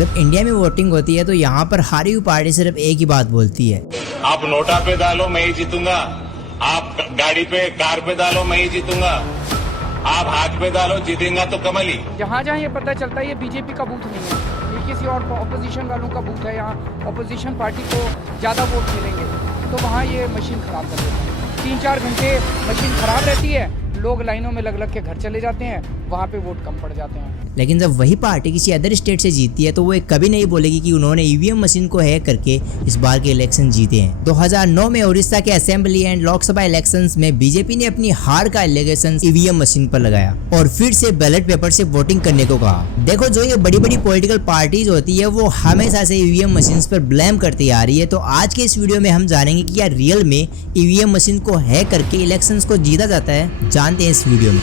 जब इंडिया में वोटिंग होती है तो यहाँ पर हारी हुई पार्टी सिर्फ एक ही बात बोलती है, आप नोटा पे डालो मैं ही जीतूंगा, आप गाड़ी पे कार पे डालो मैं ही जीतूंगा, आप हाथ पे डालो जीतेगा तो कमल ही। जहाँ जहाँ ये पता चलता है ये बीजेपी का बूथ नहीं है, ये किसी और ऑपोजिशन वालों का बूथ है, यहाँ ऑपोजिशन पार्टी को ज़्यादा वोट मिलेंगे तो वहाँ ये मशीन ख़राब कर देते हैं। 3-4 घंटे मशीन ख़राब रहती है, लोग लाइनों में लग लग के घर चले जाते हैं, वहाँ पे वोट कम पड़ जाते हैं। लेकिन जब वही पार्टी किसी अदर स्टेट से जीतती है तो वो कभी नहीं बोलेगी कि उन्होंने ईवीएम मशीन को हैक करके इस बार के इलेक्शन जीते हैं। 2009 में उड़ीसा के असेंबली एंड लोकसभा इलेक्शंस में बीजेपी ने अपनी हार का एलिगेशन ईवीएम मशीन पर लगाया और फिर से बैलेट पेपर से वोटिंग करने को कहा। देखो, जो ये बड़ी बड़ी पॉलिटिकल पार्टीज होती है वो हमेशा से ईवीएम मशीन पर ब्लेम करती आ रही है। तो आज के इस वीडियो में हम जानेंगे कि क्या रियल में ईवीएम मशीन को हैक करके इलेक्शंस को जीता जाता है। जानते हैं इस वीडियो में।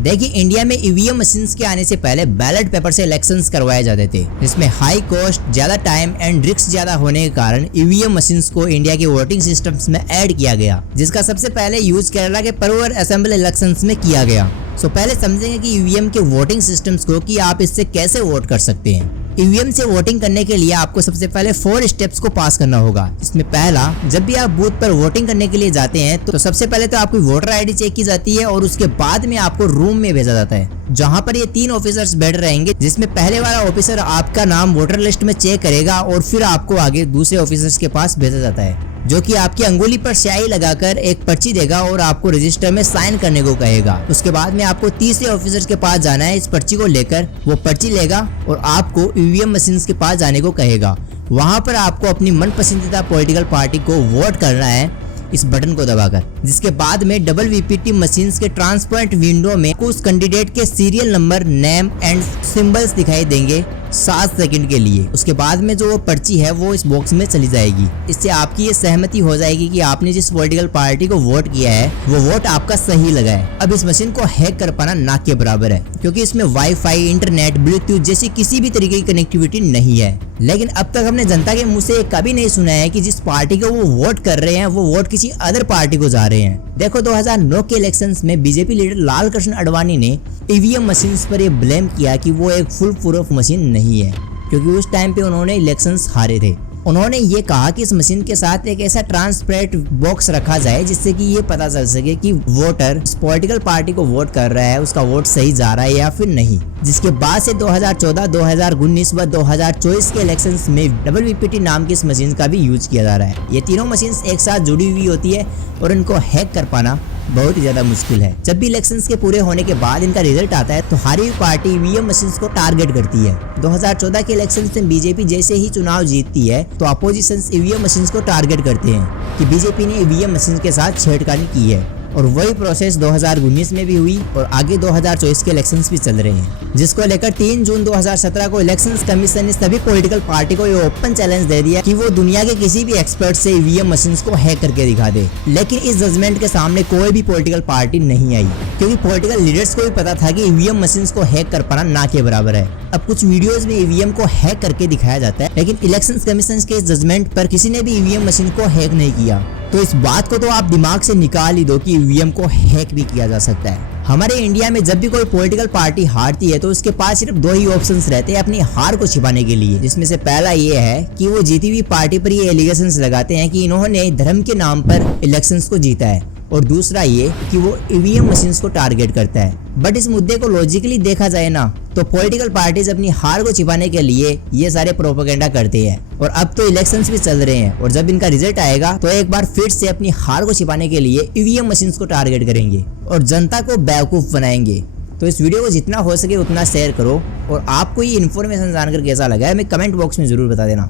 देखिए, इंडिया में ईवीएम मशीन्स के आने से पहले बैलेट पेपर से इलेक्शंस करवाए जाते थे, जिसमें हाई कॉस्ट, ज्यादा टाइम एंड रिस्क ज्यादा होने के कारण ईवीएम मशीन्स को इंडिया के वोटिंग सिस्टम्स में ऐड किया गया, जिसका सबसे पहले यूज केरला के परवर असेंबली इलेक्शंस में किया गया। सो पहले समझेंगे कि ईवीएम के वोटिंग सिस्टम्स को कि आप इससे कैसे वोट कर सकते हैं। ईवीएम से वोटिंग करने के लिए आपको सबसे पहले 4 स्टेप्स को पास करना होगा। इसमें पहला, जब भी आप बूथ पर वोटिंग करने के लिए जाते हैं तो सबसे पहले तो आपकी वोटर आईडी चेक की जाती है और उसके बाद में आपको रूम में भेजा जाता है, जहां पर ये 3 ऑफिसर्स बैठ रहेंगे, जिसमें पहले वाला ऑफिसर आपका नाम वोटर लिस्ट में चेक करेगा और फिर आपको आगे दूसरे ऑफिसर्स के पास भेजा जाता है, जो कि आपकी अंगुली पर स्याही लगाकर एक पर्ची देगा और आपको रजिस्टर में साइन करने को कहेगा। उसके बाद में आपको तीसरे ऑफिसर के पास जाना है, इस पर्ची को लेकर वो पर्ची लेगा और आपको ईवीएम मशीन्स के पास जाने को कहेगा। वहां पर आपको अपनी मन पसंदीदा पॉलिटिकल पार्टी को वोट करना है इस बटन को दबाकर, जिसके बाद में डबल वीपीटी मशीन्स के ट्रांसपेरेंट विंडो में उस कैंडिडेट के serial number, name and symbols दिखाई देंगे 7 सेकंड के लिए। उसके बाद में जो वो पर्ची है वो इस बॉक्स में चली जाएगी। इससे आपकी ये सहमति हो जाएगी कि आपने जिस पॉलिटिकल पार्टी को वोट किया है वो वोट आपका सही लगा है। अब इस मशीन को हैक कर पाना ना के बराबर है, क्योंकि इसमें वाईफाई, इंटरनेट, ब्लूटूथ जैसी किसी भी तरीके की कनेक्टिविटी नहीं है। लेकिन अब तक हमने जनता के मुंह से कभी नहीं सुना है कि जिस पार्टी को वो वोट कर रहे हैं वो वोट किसी अदर पार्टी को जा रहे हैं। देखो, 2009 के इलेक्शंस में बीजेपी लीडर लाल कृष्ण आडवाणी ने ईवीएम मशीन्स पर ये ब्लेम किया कि वो एक फुल प्रूफ मशीन नहीं है, क्योंकि उस टाइम पे उन्होंने इलेक्शंस हारे थे। उन्होंने ये कहा कि इस मशीन के साथ एक ऐसा ट्रांसपेरेंट बॉक्स रखा जाए जिससे कि ये पता चल सके कि वोटर इस पॉलिटिकल पार्टी को वोट कर रहा है, उसका वोट सही जा रहा है या फिर नहीं। जिसके बाद से 2014, 2019 व 2024 के इलेक्शंस में डबल वीपीटी नाम की इस मशीन का भी यूज किया जा रहा है। ये तीनों मशीन्स एक साथ जुड़ी हुई होती है और इनको हैक कर पाना बहुत ही ज्यादा मुश्किल है। जब भी इलेक्शंस के पूरे होने के बाद इनका रिजल्ट आता है तो हारी हुई पार्टी ईवीएम मशीन्स को टारगेट करती है। 2014 के इलेक्शंस में बीजेपी जैसे ही चुनाव जीतती है तो अपोजिशन ईवीएम मशीन्स को टारगेट करते हैं कि बीजेपी ने ईवीएम मशीन्स के साथ छेड़खानी की है, और वही प्रोसेस 2019 में भी हुई और आगे 2024 के इलेक्शंस भी चल रहे हैं, जिसको लेकर 3 जून 2017 को इलेक्शंस कमीशन ने सभी पॉलिटिकल पार्टी को ये ओपन चैलेंज दे दिया कि वो दुनिया के किसी भी एक्सपर्ट से ईवीएम मशीन्स को हैक करके दिखा दे। लेकिन इस जजमेंट के सामने कोई भी पॉलिटिकल पार्टी नहीं आई, क्योंकि पॉलिटिकल लीडर्स को भी पता था कि ईवीएम मशीन्स को हैक कर पाना ना के बराबर है। अब कुछ वीडियोस में ईवीएम को हैक करके दिखाया जाता है, लेकिन इलेक्शंस कमीशन के जजमेंट पर किसी ने भी ईवीएम मशीन को हैक नहीं किया। तो इस बात को तो आप दिमाग से निकाल ही दो कि ईवीएम को हैक भी किया जा सकता है। हमारे इंडिया में जब भी कोई पॉलिटिकल पार्टी हारती है तो उसके पास सिर्फ 2 ही ऑप्शंस रहते हैं अपनी हार को छिपाने के लिए, जिसमें से पहला ये है कि वो जीती हुई पार्टी पर ये एलिगेशंस लगाते हैं कि इन्होंने धर्म के नाम पर इलेक्शंस को जीता है, और दूसरा ये कि वो ईवीएम मशीन्स को टारगेट करता है। बट इस मुद्दे को लॉजिकली देखा जाए ना तो पॉलिटिकल पार्टीज अपनी हार को छिपाने के लिए ये सारे प्रोपेगेंडा करते हैं, और अब तो इलेक्शंस भी चल रहे हैं और जब इनका रिजल्ट आएगा तो एक बार फिर से अपनी हार को छिपाने के लिए ईवीएम मशीन्स को टारगेट करेंगे और जनता को बेवकूफ बनाएंगे। तो इस वीडियो को जितना हो सके उतना शेयर करो, और आपको ये इन्फॉर्मेशन जानकर कैसा लगा है हमें कमेंट बॉक्स में जरूर बता देना।